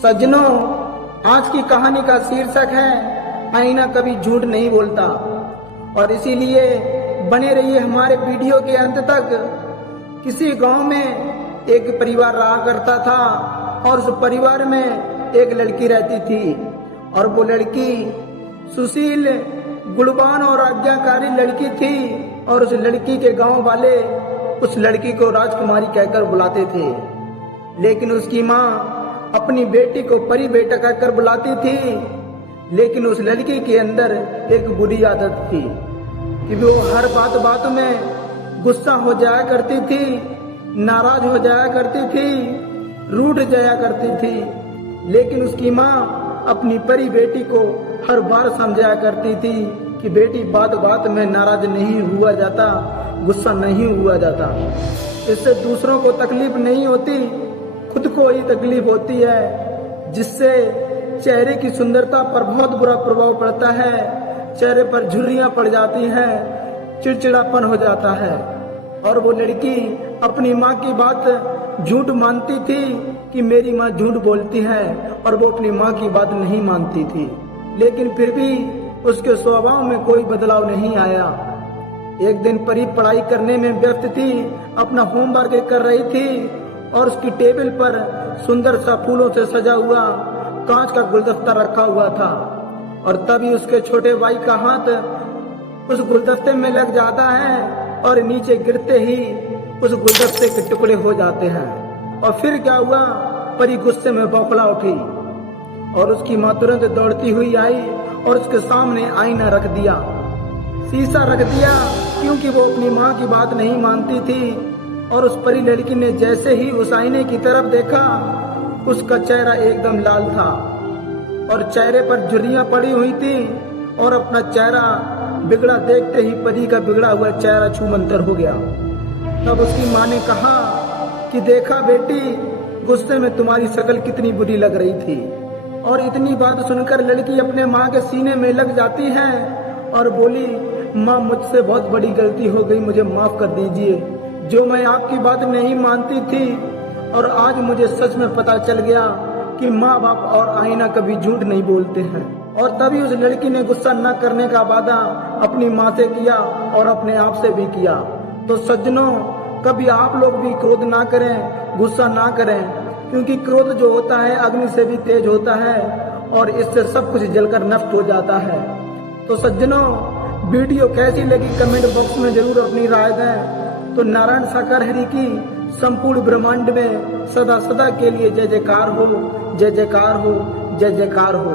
सज्जनों, आज की कहानी का शीर्षक है आईना कभी झूठ नहीं बोलता। और इसीलिए बने रहिए हमारे वीडियो के अंत तक। किसी गांव में एक परिवार रहा करता था और उस परिवार में एक लड़की रहती थी। और वो लड़की सुशील, गुणवान और आज्ञाकारी लड़की थी। और उस लड़की के गांव वाले उस लड़की को राजकुमारी कहकर बुलाते थे। लेकिन उसकी माँ अपनी बेटी को परी बेटा कहकर बुलाती थी। लेकिन उस लड़की के अंदर एक बुरी आदत थी कि वो हर बात में गुस्सा हो जाया करती थी, नाराज हो जाया करती थी, रूठ जाया करती थी। लेकिन उसकी माँ अपनी परी बेटी को हर बार समझाया करती थी कि बेटी बात में नाराज नहीं हुआ जाता, गुस्सा नहीं हुआ जाता। इससे दूसरों को तकलीफ नहीं होती, खुद को ही तकलीफ होती है, जिससे चेहरे की सुंदरता पर बहुत बुरा प्रभाव पड़ता है। चेहरे पर झुर्रियां पड़ जाती हैं, चिड़चिड़ापन हो जाता है। और वो लड़की अपनी माँ की बात झूठ मानती थी कि मेरी माँ झूठ बोलती है, और वो अपनी माँ की बात नहीं मानती थी। लेकिन फिर भी उसके स्वभाव में कोई बदलाव नहीं आया। एक दिन परी पढ़ाई करने में व्यस्त थी, अपना होमवर्क कर रही थी और उसकी टेबल पर सुंदर सा फूलों से सजा हुआ कांच का गुलदस्ता रखा हुआ था। और तभी उसके छोटे भाई का हाथ उस गुलदस्ते में लग जाता है और नीचे गिरते ही उस गुलदस्ते के टुकड़े हो जाते हैं। और फिर क्या हुआ, परी गुस्से में बौखला उठी और उसकी माँ तुरंत दौड़ती हुई आई और उसके सामने आईना रख दिया, शीशा रख दिया, क्योंकि वो अपनी माँ की बात नहीं मानती थी। और उस परी लड़की ने जैसे ही उस आईने की तरफ देखा, उसका चेहरा एकदम लाल था और चेहरे पर झुर्रियां पड़ी हुई थी। और अपना चेहरा बिगड़ा देखते ही परी का बिगड़ा हुआ चेहरा छूमंतर हो गया। तब उसकी माँ ने कहा कि देखा बेटी, गुस्से में तुम्हारी शक्ल कितनी बुरी लग रही थी। और इतनी बात सुनकर लड़की अपने माँ के सीने में लग जाती है और बोली, माँ मुझसे बहुत बड़ी गलती हो गई, मुझे माफ कर दीजिए। जो मैं आपकी बात नहीं मानती थी और आज मुझे सच में पता चल गया कि माँ बाप और आईना कभी झूठ नहीं बोलते हैं। और तभी उस लड़की ने गुस्सा न करने का वादा अपनी माँ से किया और अपने आप से भी किया। तो सज्जनों, कभी आप लोग भी क्रोध ना करें, गुस्सा ना करें, क्योंकि क्रोध जो होता है अग्नि से भी तेज होता है और इससे सब कुछ जलकर नष्ट हो जाता है। तो सज्जनों, वीडियो कैसी लगी कमेंट बॉक्स में जरूर अपनी राय दें। तो नारायण साकार हरि की संपूर्ण ब्रह्मांड में सदा सदा के लिए जय जयकार हो, जय जयकार हो, जय जयकार हो।